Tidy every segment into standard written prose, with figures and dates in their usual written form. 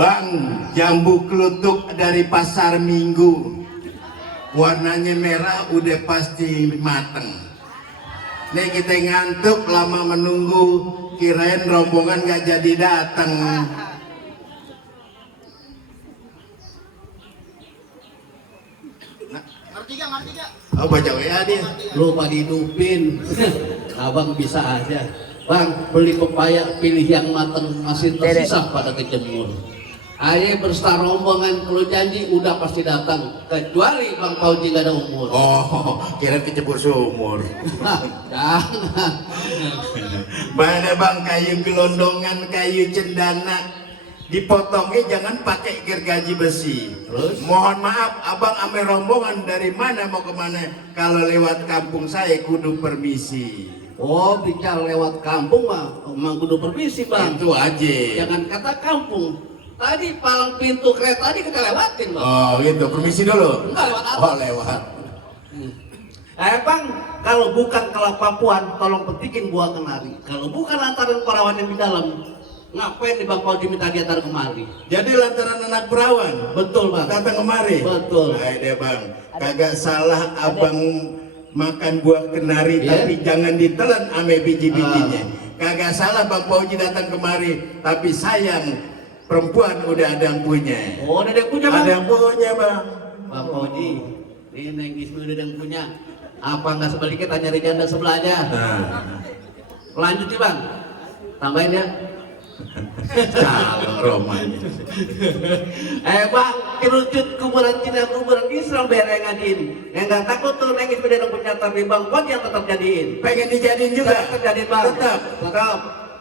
Bang, jambu kelutuk dari pasar Minggu, warnanya merah udah pasti mateng. Nih kita ngantuk lama menunggu, kirain rombongan gak jadi datang. Ngerti gak? Oh baca WA dia. Lupa dihidupin. Abang bisa aja. Bang, beli pepaya pilih yang matang, masih tersisa pada kejemur. Aye berserta rombongan, kalau janji udah pasti datang. Kecuali Bang Fauji gak ada umur. Oh, kira kecebur sumur. Jangan. Mana bang kayu gelondongan, kayu cendana, dipotongnya jangan pakai gergaji besi. Terus? Mohon maaf, abang ame rombongan dari mana mau kemana? Kalau lewat kampung saya kudu permisi. Oh, bicara lewat kampung mah, emang kudu permisi Bang. Itu aja. Jangan kata kampung. Tadi palang pintu kereta tadi kita lewatin Bang. Oh gitu, permisi dulu. Enggak lewat atas. Oh lewat. Bang, kalau bukan kelapa puan, tolong petikin buah kenari. Kalau bukan lantaran perawan yang di dalam, ngapain nih Bang Fauji minta diantar kemari? Jadi lantaran anak perawan. Betul Bang. Datang kemari. Betul. Nah, deh bang, kagak salah abang makan buah kenari, Yeah. tapi jangan ditelan ame biji-bijinya. Kagak salah bang Fauji datang kemari, tapi sayang perempuan udah ada yang punya. Oh, udah ada yang punya Bang? Ada yang punya bang. Bang Fauji, ini Neng Ismi udah ada yang punya. Apa nggak sebaliknya tanya dari janda sebelahnya? Nah, Lanjut nih Bang, tambahin ya. kalau romannya. Bang, kerucut kuburan Cina, kuburan Islam berengadin. Yang nggak takut tuh Neng Ismi dan punya, tapi Bang Fauji yang tetap jadiin. Pengen dijadiin juga. Tetap jadiin Bang. Tetap.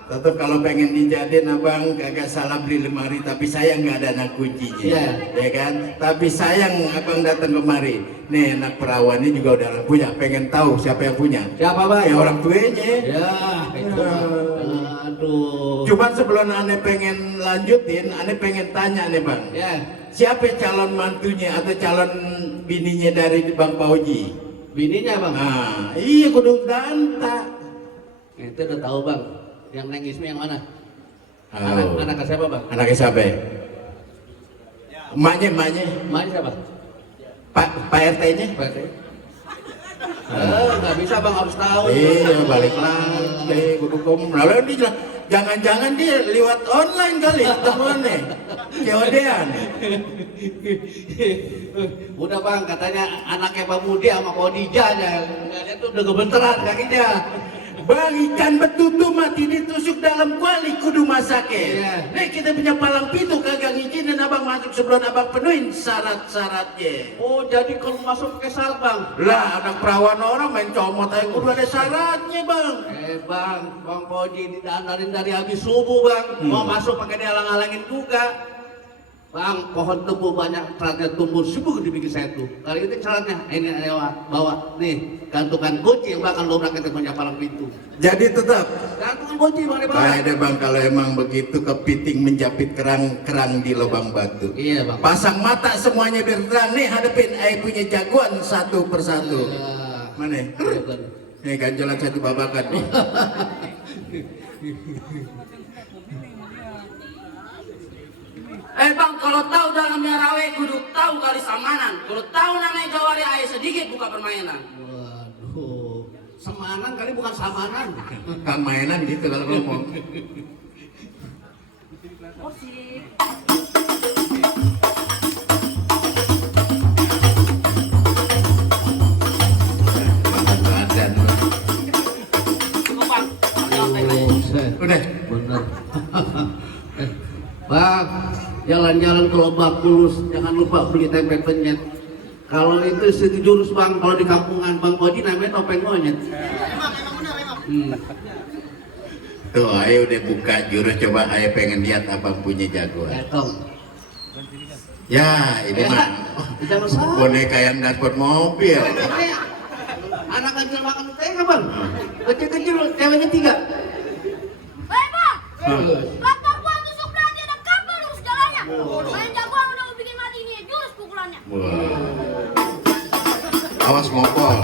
Tetap kalau pengen dijadiin abang kagak salah beli lemari, tapi sayang nggak ada anak kuncinya. Iya. Ya kan? Tapi sayang abang datang kemari. Nih anak perawan ini juga udah punya. Pengen tahu siapa yang punya? Siapa Bang? Ya orang tuanya. Ya, itu. Aduh. Cuman sebelum aneh pengen lanjutin, aneh pengen tanya nih bang. Ya, Siapa calon mantunya atau calon bininya dari Bang Fauji? bininya Bang. Nah, iya kudu ganta. Itu udah tahu Bang. Yang Neng Ismi yang mana? Oh. Anak siapa Bang? Anaknya siapa? Emaknya. Mana siapa? Pak RT-nya? PT. Nggak bisa Bang, harus tahu. Iya, balik lagi, kudu kom. Lalu dia jangan-jangan dia lewat online kali temuannya. COD-an. Udah Bang, katanya anaknya Pak Budi sama Pak Odija aja. Dia tuh udah gemeteran kakinya. Bang, ikan betutu mati ditusuk dalam kuali kudu masake. Iya. Nih kita punya palang pintu kagak ngizinin abang masuk sebelum abang penuhin syarat-syaratnya. Oh, jadi kalau masuk ke syarat Bang. Lah, anak perawan orang main comot aja kudu ada syaratnya bang. Bang Fauji didandarin dari habis subuh Bang. Mau masuk pakai dihalang-halangin juga. Bang, pohon tebu banyak seratnya tumbuh subur di pinggir saya tuh. Kali ini syaratnya, ini bawa nih gantungan kunci yang bakal dobrak ke punya palang pintu. Jadi tetap. Gantungan kunci Bang, Baik deh bang, kalau emang begitu kepiting menjapit kerang di lubang batu. Iya Bang. Pasang mata semuanya biar terang nih, hadepin ayah punya jagoan satu persatu. Ya. Mana? Iya, Bang. Nih ganjolan satu babakan nih. Bang, kalau tahu dalamnya rawe, kudu tahu kali samanan. Kalau tahu namanya jawari ayah sedikit buka permainan. Waduh, semanan kali bukan samanan. Kang mainan gitu kalau ngomong. Badan lu. Cukup Bang, Udah. Bener. Bang, jalan-jalan ke Lebak Bulus, jangan lupa beli tempe penyet. Kalau itu situ jurus Bang, kalau di kampungan Bang Fauji namanya topeng monyet. Tuh, ayo udah buka jurus, coba ayo pengen lihat abang punya jagoan. Tong. Ya, ini mah Jangan salah. boneka yang dapat mobil. Anak kecil makan tengah Bang. Kecil-kecil ceweknya 3. Bang, Hmm. bapak gua tusuk berarti ada kapal lurus jalannya. Main jagoan udah bikin mati ini jurus pukulannya. Wah. Awas mopol.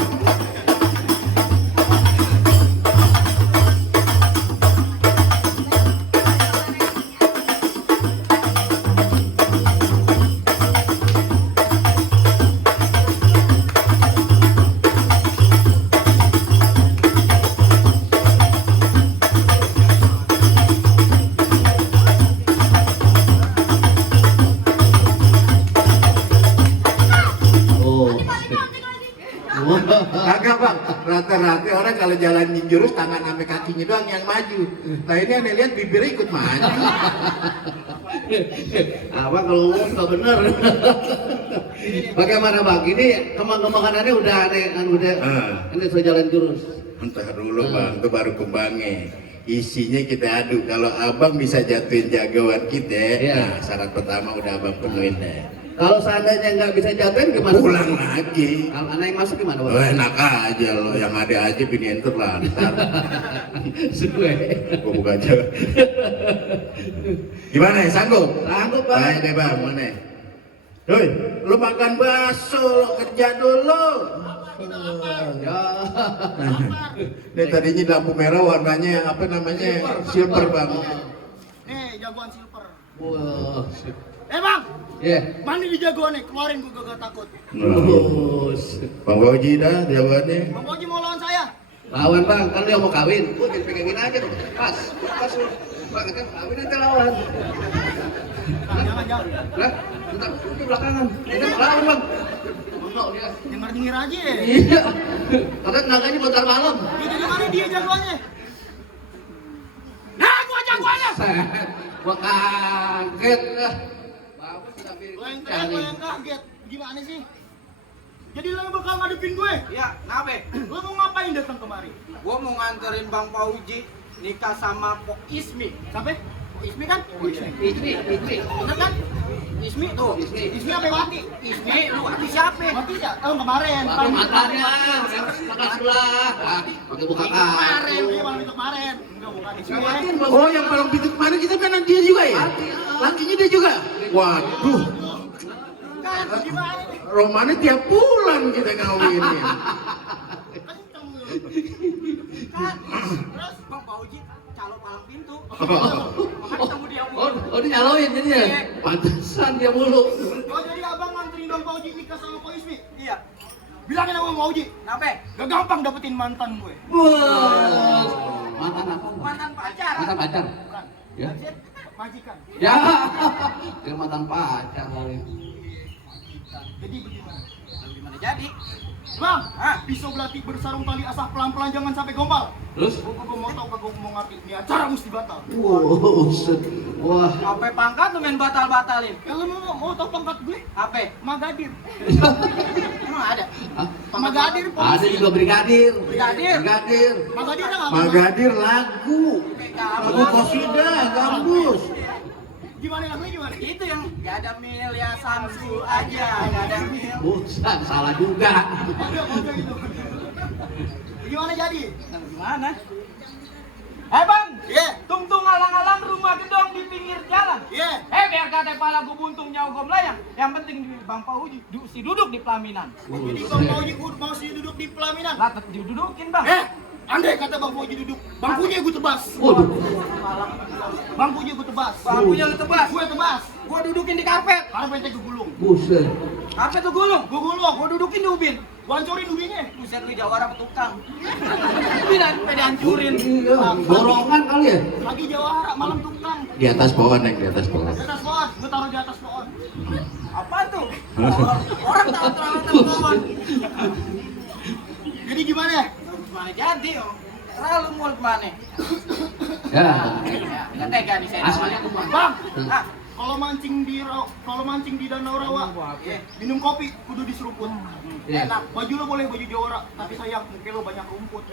Kagak bang, rata-rata orang kalau jalan jurus tangan sampai kakinya doang yang maju. Nah ini aneh lihat bibirnya ikut maju. Abang kalau ngomong nggak bener. Bagaimana bang? Ini kembang-kembangannya udah aneh, udah ini sudah jalan jurus. Entah dulu bang, itu baru kembangnya. Isinya kita adu. Kalau abang bisa jatuhin jagoan kita, nah syarat pertama udah abang penuhin deh. Kalau seandainya nggak bisa jatuhin gimana? Pulang lagi. Kalau anak yang masuk gimana bang? Oh, enak aja lo, yang ada aja piniin terlantar. Sekue. Gua buka aja. Gimana ya, sanggup? Sanggup bang. Baik deh bang, mana? Doi, lu makan bakso, lo kerja dulu. Ya. Ini tadinya lampu merah warnanya apa namanya? Silver bang. Nih, jagoan silver. Wah. Bang, Ya. mana di jagoan nih? Keluarin gue gak takut. Terus. Bang Fauji dah jawabannya. Bang Oji mau lawan saya. Lawan bang, kan dia mau kawin. Jadi pegangin aja dong. Pas lu. Bang, kita kawin nanti lawan. Jangan. Lah, bentar, di belakangan. Kita mau lawan bang. Bentar dia. Dengar aja ya. Iya. Karena tenaganya bentar malam. Dia jadi mana dia jagoannya? Nah, gua jagoannya. Gua kaget lah. Bagus tapi Lo yang kaget. Gimana sih? Jadi lo yang bakal ngadepin gue? Ya, kenapa? Lo mau ngapain datang kemari? Gua mau nganterin Bang Fauji nikah sama Pok Ismi. Sampai? Oh, Ismi kan? Oh, Ismi. Ismi. Bener kan? Ismi tuh. Ismi apa yang mati? Ismi, lu hati siapa? Mati ya? Oh, kemarin. Baru mantannya, makan sebelah. Pakai buka Kemarin, kartu. dia malam itu kemarin. Enggak, bukan Ismi. Oh yang paling pintu kemarin kita kan dia juga ya? Lakinya dia juga? Waduh, Kan, gimana nih? Romanya tiap bulan kita ngawinin. Kenceng lu. Kan, terus Bang Fauji calo palang pintu. Makanya ketemu dia mulu. Oh, dia nyaloin jadinya. Pantesan dia mulu. Oh, jadi abang nganterin Bang Fauji nikah sama Ko Ismi? Iya. Bilangin sama Bang Fauji. Kenapa? Gak gampang dapetin mantan gue. Wah. Mantan apa? Mantan pacar. Mantan pacar. Bukan. Ya. Majikan. Ya. Dia mantan pacar kali. Jadi bagaimana? Gimana jadi? Bang, pisau belati bersarung tali asah pelan-pelan jangan sampai gombal. Terus? Gue mau tau kagak mau ngerti. Ini acara mesti batal. Wow, set. Wah. Sampai pangkat tuh main batal-batalin. Ya lu mau tau pangkat gue? Apa? Magadir. Emang ada? Hah? Magadir Ada polisi. juga brigadir. Brigadir. Brigadir. Magadir nggak apa? Magadir lagu, lagu kosida, gambus. Gimana lagunya gimana? Itu yang gak ada mil ya Samsu aja, gak ada mil. Bukan, salah juga. Kode gitu. Gimana jadi? Gimana? Bang, Iya. tungtung alang-alang rumah gedong di pinggir jalan. Iya. Biar kata pala gue buntung nyawa gue melayang. Yang penting di Bang Fauji si duduk di pelaminan. Jadi Bang Fauji mau sih duduk di pelaminan. Lah didudukin bang. Andai kata Bang Fauji duduk, bangkunya gue tebas. Waduh. Bangkunya gue tebas. Bangkunya lu tebas. Gue tebas. Gue dudukin di karpet. Karpetnya gue gulung. Buset. Karpet tuh gulung. Gue gulung. Gue dudukin di ubin. Gue hancurin ubinya. Buset lu jawara petukang. Ubin sampai dihancurin. Iya, borongan kali ya? Lagi jawara, malam tukang. Di atas pohon, Neng, di atas pohon. Di atas pohon, gue taruh di atas pohon. Apa tuh? Orang tahu terlalu pohon. Jadi gimana? Gimana jadi? Terlalu mulut mana? Ya. Nggak tega nih saya. Aslinya tuh Bang. Bang, Ah, kalau mancing di danau rawa, minum kopi kudu diseruput. Iya. Enak. Baju lo boleh baju jawara, tapi sayang mungkin lo banyak rumput.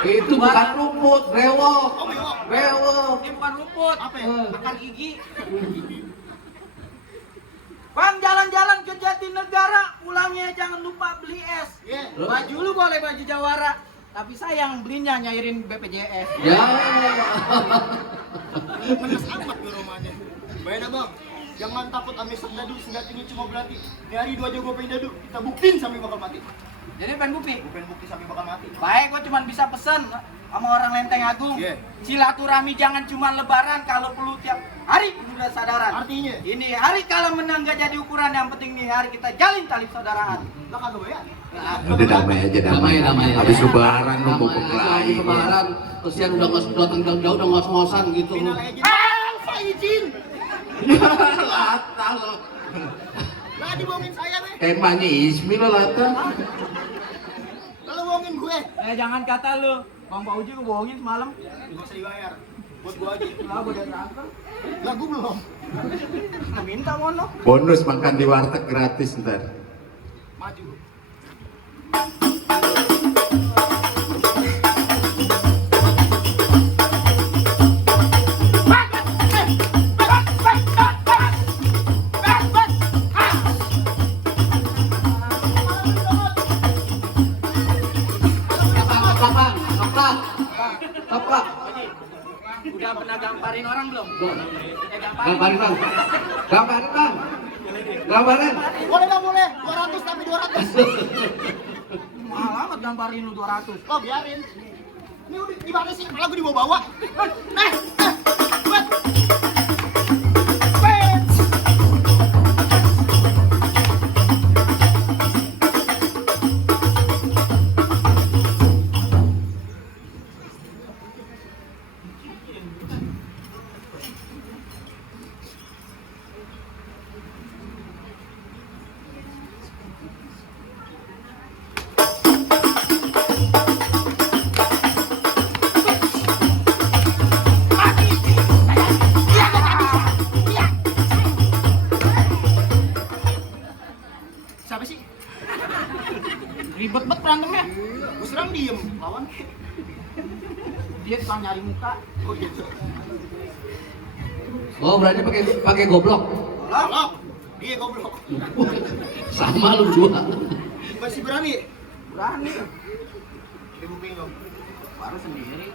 Itu bukan rumput, brewok. Oh, bewok. Brewok. ini bukan rumput. Apa ya? Akar gigi. Bang, jalan-jalan ke Jatinegara, pulangnya jangan lupa beli es. Iya. Baju lu boleh baju jawara, tapi sayang belinya nyairin BPJS. Ya. Menes amat gue rumahnya. Bayar bang, jangan takut ambil sendadu, sendatunya cuma berarti. Di hari 2 jago pengen dadu, kita buktiin sampai bakal mati. Jadi pengen bukti. Bukan bukti sampai bakal mati. Baik, gua cuma bisa pesen sama orang Lenteng Agung. Iya. Silaturahmi jangan cuma lebaran, kalau perlu tiap hari udah sadaran. Artinya, Ini hari kalau menang gak jadi ukuran, yang penting nih hari kita jalin tali saudaraan. lo kagak bayar. Udah damai aja, damai. Habis lebaran lo mau Habis berkelahi. lebaran, kesian udah datang jauh-jauh udah ngos-ngosan gitu. Final aja jadi. Alfa izin. Lata lo. Lah dibohongin saya nih. Temanya Ismi lo Lata. gue. Jangan kata lu. Bang Pauji gue bohongin semalam. Nggak usah dibayar. Buat gue aja. Lah gue udah transfer. Lah gue belum. Gue minta mono. Bonus makan di warteg gratis ntar. Maju. Apa? Udah pernah gamparin orang belum? Gamparin bang. Gamparin bang. Gamparin. Boleh bang, boleh. 200 tapi 200. Mahal amat gamparin lu 200. Oh biarin. Ini udah gimana sih? Malah gue dibawa-bawa. Buat. Siapa sih? Ribet banget berantemnya. Gue serang diem. Lawan. Dia tukang nyari muka. Oh gitu. Oh berarti pakai goblok. Lah, dia goblok. Sama lu berdua. Masih berani? Berani. Ibu bingung. Baru sendiri.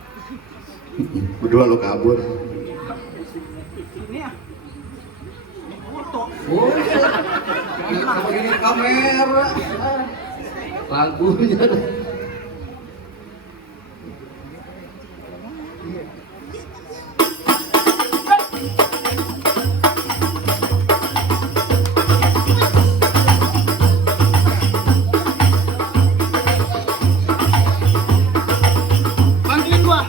Berdua lo kabur. Ini ya. Ini foto. Oh, jangan pakai kamera. Lagunya. Bantuin gua.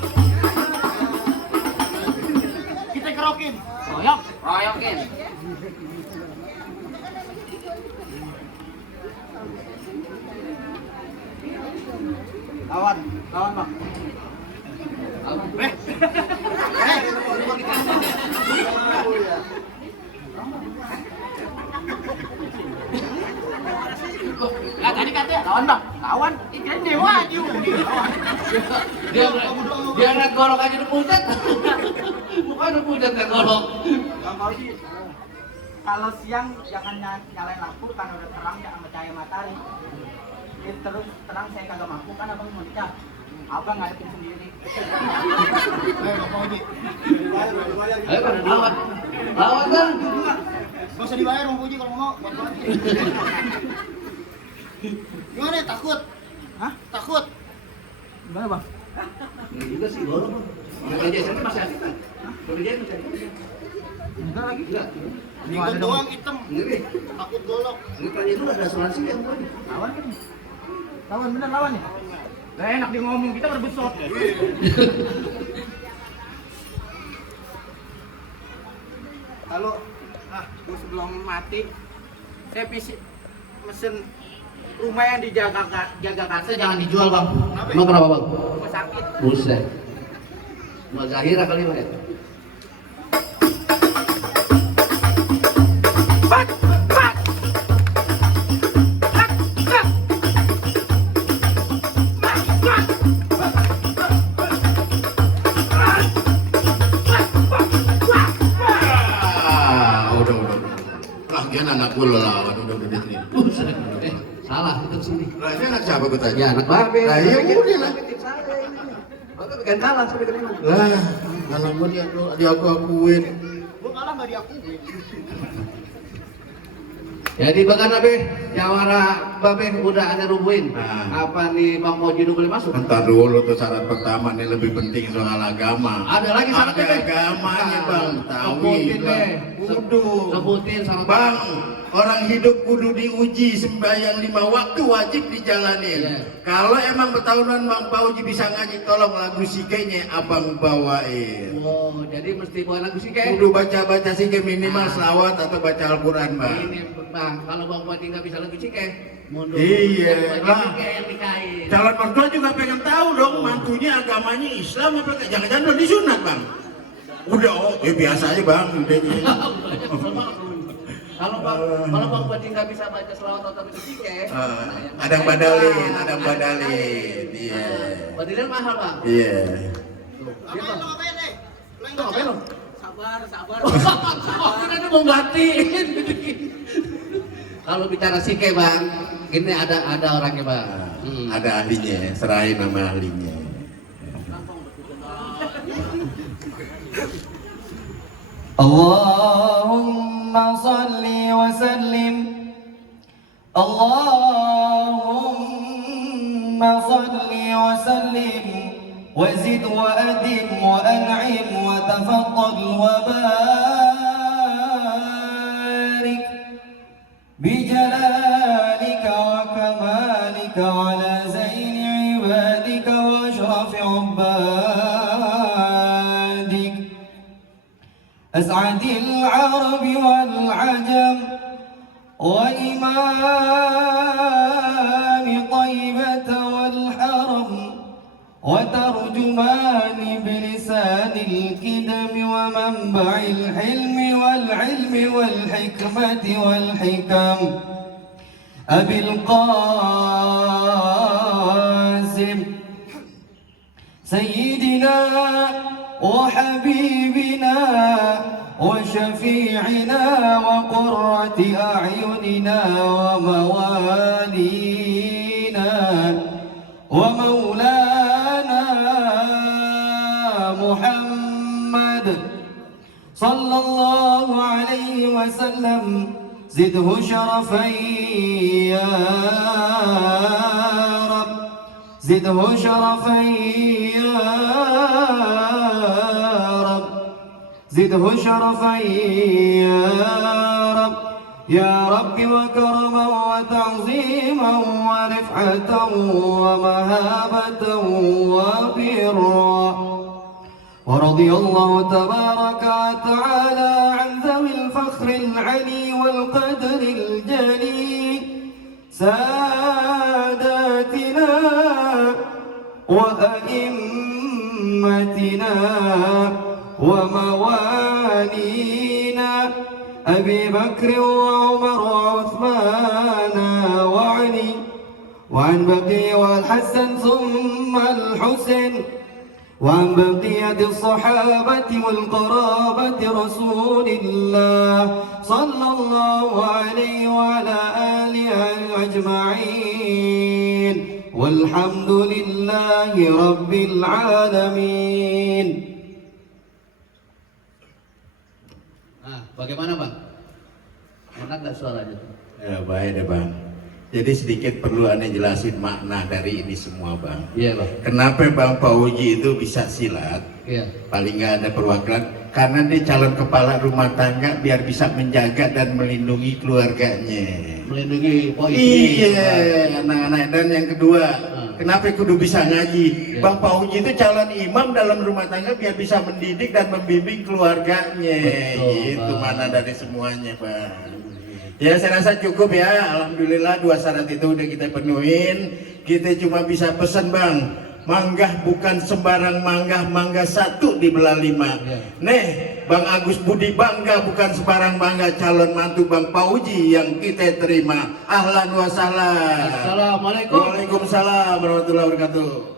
Kita kerokin. Royok. Royokin. Lawan bang. Lah tadi katanya Lawan bang. Lawan. ikan dewa aja. Dia naik golok aja udah pucat. Bukan udah pucat naik golok. Bang Pauji. Kalau siang jangan nyalain lampu karena udah terang sama cahaya matahari. Jadi terus terang saya kagak mampu kan abang mau nikah. Abang ngadepin sendiri. Ayo kan lawan. Lawan kan. Gak usah dibayar Bang Puji kalau mau. Gimana? Takut? Hah? Takut? Gimana bang? Ini juga sih golok. Kerja sana masih aktif kan? Kerja masih aktif. Enggak lagi. Enggak. Ikut doang hitam. Ini Takut golok. ini kerja dulu ada asuransi yang mau. Lawan kan? Lawan bener lawan nih. Gak enak dia ngomong kita berebut shot. Lalu, gue sebelum mati, saya mesen rumah yang dijaga Karsa jangan dijual bang. Emang kenapa bang? Rumah sakit. Buset. Mau Zahira kali bang ya? Udah. Lagian anak gue lo lawan udah nih. Buset. Salah itu sini. Lah ini anak siapa gue tanya? Ya anak babe. Lah iya udah lah. Maka bikin kalah sampai ketemu. Lah, anak gue dia aku-akuin. Gua kalah nggak diakuin. Jadi bahkan Nabe, jawara babe udah ada rubuhin. Nah. Apa nih Bang Moji udah boleh masuk? Entar dulu tuh syarat pertama nih lebih penting soal agama. Ada lagi syaratnya Ada Be? agamanya bang, tahu Sebutin Be. Kudu. Sebutin syarat Bang, orang hidup kudu diuji, sembahyang 5 waktu wajib dijalanin. Iya. Kalau emang betahunan Bang Pauji bisa ngaji, tolong lagu sikenya abang bawain. Oh, jadi mesti bawa lagu sih kayak. Kudu baca-baca sike minimal selawat atau baca Al-Quran bang. Ini Bang, kalau Bang Moji nggak bisa lagu sih kayak. Mundur. Iya, Mundur. lah. Kayak yang dikain. calon mertua juga pengen tahu dong mantunya agamanya Islam apa enggak? Jangan-jangan udah disunat bang? Udah, oh biasa aja bang. Kalau bang Bodi nggak bisa baca selawat atau berzikir, Ada badalin, iya. Badilan mahal bang. Iya. Ngapain lo ngapain deh? Lo yang baca. Ngapain lo? Sabar. Kita tuh mau batin. Kalau bicara sike bang, ini ada orangnya bang. Ada ahlinya, serahin nama ahlinya. Allahumma salli wa sallim. Allahumma salli wa sallim. وزد وأدم وأنعم وتفضل وبارك بجلالك وكمالك على زين عبادك وأشرف عبادك أسعد العرب والعجم وإمام طيبة والحرم وترجمان بلسان الكدم ومنبع الحلم والعلم والحكمة والحكم أبي القاسم سيدنا وحبيبنا وشفيعنا وقرة أعيننا وموالينا ومولانا محمد صلى الله عليه وسلم زده شرفا يا رب زده شرفا يا رب زده شرفا يا رب يا رب وكرما وتعظيما ورفعة ومهابة وبرا ورضي الله تبارك وتعالى عن ذوي الفخر العلي والقدر الجليل ساداتنا وأئمتنا وموالينا أبي بكر وعمر وعثمان وعلي وعن بقية والحسن ثم الحسن وعن بقية الصحابة والقرابة رسول الله صلى الله عليه وعلى آله أجمعين والحمد لله رب العالمين. Bagaimana bang? Enak nggak suaranya? Ya baik deh bang. Jadi sedikit perlu aneh jelasin makna dari ini semua bang. Iya bang. Kenapa bang Pauji itu bisa silat? Iya. Paling nggak ada perwakilan. Karena dia calon kepala rumah tangga biar bisa menjaga dan melindungi keluarganya. Melindungi istri. Iya, anak-anak. Dan yang kedua, kenapa kudu bisa ngaji? Iya. Bang Pauji itu calon imam dalam rumah tangga biar bisa mendidik dan membimbing keluarganya. Betul, Itu Bang. mana dari semuanya bang. Ya saya rasa cukup ya. Alhamdulillah 2 syarat itu udah kita penuhin. Kita cuma bisa pesan bang, manggah bukan sembarang manggah, mangga 1 dibelah 5. Ya. Nih Bang Agus Budi bangga bukan sembarang bangga calon mantu Bang Pauji yang kita terima. Ahlan wa sahlan. Assalamualaikum. Waalaikumsalam warahmatullahi wabarakatuh.